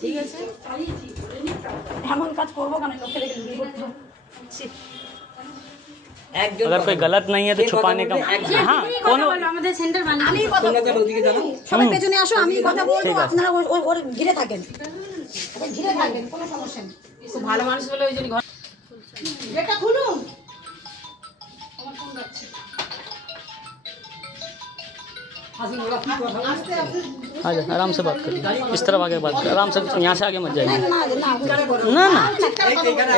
ঠিক আছে এমন কাজ করবো কেন লোকে দেখে লুড়ি করতে হবে ছি। একজন अगर कोई गलत नहीं है तो কে छुपाने কথা का বলবে? একজন। हाँ তুমি कोनो কথা বলো, আমাদের সেন্টার বানিয়ে আমি কথা তোমরা বলবো। তাহলে ওদিকে জানো সবাই পেছনে আসো আমি কথা বলবো ঠিক আছে। আপনারা ওর- ওর- ওর ঘিরে থাকেন ওকে ঘিরে থাকবেন কোনো সমস্যা নেই খুব ভালো মানুষ বলে ওই জন্য ঘর গেটটা খুলুন আসুন ওরা কি কথা বলছে? आ जा आराम से बात करिए इस तरफ आगे बात कर आराम से यहाँ से आगे मत जाइए না না ना ना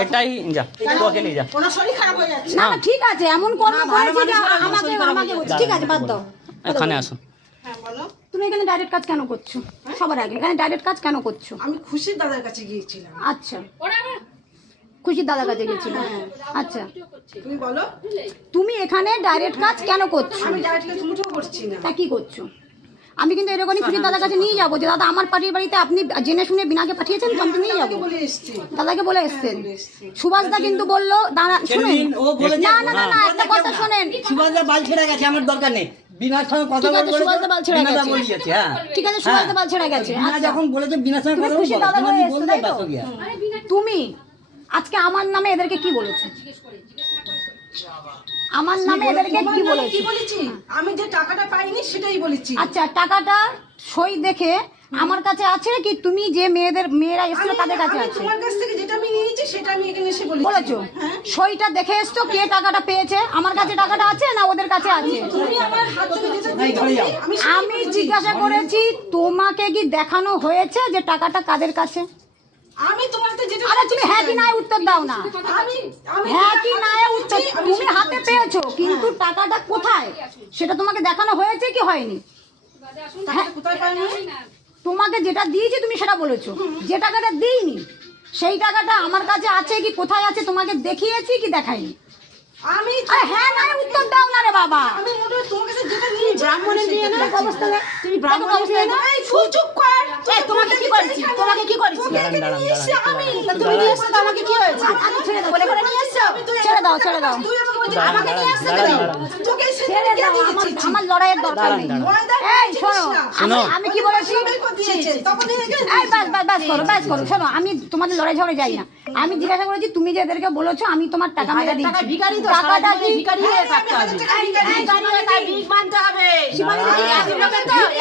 এটা ही যা তো अकेले जा ওনার শরীর খারাপ হয়ে যাচ্ছে না না ঠিক আছে এমন কর্ম করেছি যে আমাকে আমাকে বলছে। ঠিক আছে বাদ দাও এখানে আসুন তুমি এখানে ডাইরেক্ট কাজ কেন করছো সবার আগে এখানে ডাইরেক্ট কাজ কেন করছো আমি খুশির দাদার কাছে গিয়েছিলাম আচ্ছা খুশির দাদার কাছে গেছিল। আচ্ছা। তুমি বলো। তুমি এখানে ডাইরেক্ট কাজ কেন করছ? আমি ডাইরেক্ট মুঠো করছি না। তা কি করছ? আমি কিন্তু এরকমই খুশির দাদার কাছে নিয়ে যাব। যে দাদা আমার পার্টির বাড়িতে আপনি জেনে শুনে বিনাকে পাঠিয়েছেন তো আমি নিয়ে যাব। দাদাকে বলে এসছেন। সুভাষদা কিন্তু বলল দাঁড়া শুনেন। না না না না একটা কথা শোনেন। সুভাষদা বাল ছেড়ে গেছে আমার দরকার নেই। বিনার সঙ্গে কথা ঠিক আছে, বলব সুভাষদা বাল ছেড়ে গেছে। হ্যাঁ। ঠিক আছে সুভাষদা বাল ছেড়ে গেছে। আচ্ছা। যখন বলেছে বিনার সঙ্গে কথা খুশি দাদা হয়ে তুমি আজকে আমার নামে এদেরকে কি বলেছ? আমার নামে এদেরকে কি কি বলেছি? আমি যে টাকাটা পাইনি সেটাই বলেছি। আচ্ছা টাকাটা সই দেখে আমার কাছে আছে কি তুমি যে মেয়েদের মেয়েরা এসেছিল তাদের কাছে আছে? তোমার কাছ থেকে যেটা আমি নিয়েছি সেটা আমি এখানে এসে বলেছি। বলেছ? হ্যাঁ। সইটা দেখে এসছো কে টাকাটা পেয়েছে? আমার কাছে টাকাটা আছে না ওদের কাছে আছে? তুমি আমার হাত যেটা ধরে। আমি আমি জিজ্ঞাসা করেছি তোমাকে কি দেখানো হয়েছে যে টাকাটা কাদের কাছে? আমি তোমার যেটা আরে তুমি হ্যাঁ কি না উত্তর দাও না। আমি আমি হ্যাঁ কি না উত্তর তুমি হাতে। পেয়েছ কিন্তু টাকাটা কোথায়? সেটা তোমাকে দেখানো হয়েছে কি হয়নি? টাকাটা কোথায় পাইনি? তোমাকে যেটা দিয়েছি তুমি সেটা বলেছ। যে টাকাটা দিইনি সেই টাকাটা আমার কাছে আছে কি কোথায় আছে তোমাকে দেখিয়েছি কি দেখাইনি? আমি আরে হ্যাঁ না উত্তর দাও না রে বাবা। আমি মোটে তোমার কাছে যেটা নিয়েছি ব্রাহ্মণের বিয়ে না? অবস্থা তুমি ব্রাহ্মণের বিয়ে না? এই চুপ চুপ কর। এই, তোমাকে কি করেছি তোমাকে কি করেছি তোকে এখানে দাঁড়ান, নিয়ে এসেছি আমি তুমি নিয়ে এসছো আমাকে কি হয়েছে আচ্ছা, ছেড়ে দাও, বলে করে নিয়ে এসছো ছেড়ে দাও ছেড়ে দাও আমাকে বলছিস দাঁড়ান, আমাকে নিয়ে আসতে দাঁড়ান, দাও দাঁড়ান। তোকে এই ছেড়ে দাও আমার লড়াইয়ের দরকার নেই এই শোনো শোনো। আমি- আমি কি বলেছি সবাই করে দিয়েছে তখন এখানে এই বাস বাস বাস করো বাস করো শোনো আমি তোমাদের লড়াই ঝগড়ে যাই না আমি জিজ্ঞাসা করেছি তুমি যে এদেরকে বলেছ আমি তোমার টাকা মেরে দিচ্ছি ভিখারি তো টাকাটা কি ভিখারি হয়ে থাকতে হবে ভিখারি হয়ে তার ভিখ মানতে হবে এত লোকের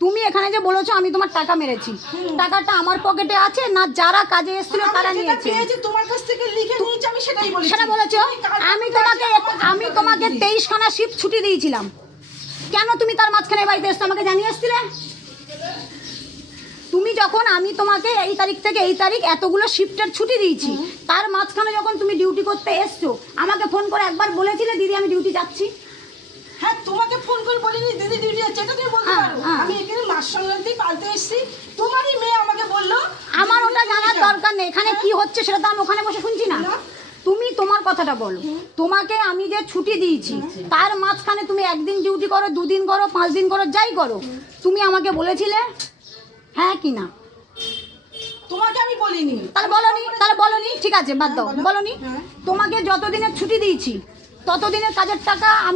তুমি এখানে যে বলেছ আমি তোমার টাকা মেরেছি। টাকাটা আমার পকেটে আছে না যারা কাজে এসেছিল তারা নিয়েছে। তোমার কাছ থেকে লিখে নিয়েছি আমি সেটাই বলেছি। সেটা বলেছ? আমি তোমাকে আমি তোমাকে তেইশ খানা শিফট ছুটি দিয়েছিলাম। কেন তুমি তার মাঝখানে বাড়িতে এসছো আমাকে জানিয়ে এসছিলে? তুমি যখন আমি তোমাকে এই তারিখ থেকে এই তারিখ এতগুলো শিফটের ছুটি দিয়েছি তার মাঝখানে যখন তুমি ডিউটি করতে এসছো আমাকে ফোন করে একবার বলেছিলে দিদি আমি ডিউটি যাচ্ছি। হ্যাঁ তোমাকে ফোন করে বলিনি দিদি ডিউটি আছে এটা তুমি বলতে হ্যাঁ, পারো। হ্যাঁ। আমি এখানে মাস সংক্রান্তি পালতে এসেছি। তোমারই মেয়ে আমাকে বলল আমার ওটা জানার দরকার নেই। এখানে কি হচ্ছে সেটা তো আমি ওখানে বসে শুনছি না। তুমি তোমার কথাটা বলো। তোমাকে আমি যে ছুটি দিয়েছি তার মাঝখানে তুমি একদিন ডিউটি করো দুদিন করো পাঁচ দিন করো যাই করো। তুমি আমাকে বলেছিলে? হ্যাঁ কি না? তোমাকে আমি বলিনি। তাহলে বলনি তাহলে বলনি ঠিক আছে বাদ দাও। বলনি হ্যাঁ। তোমাকে যতদিনের ছুটি দিয়েছি ততদিনের কাজের টাকা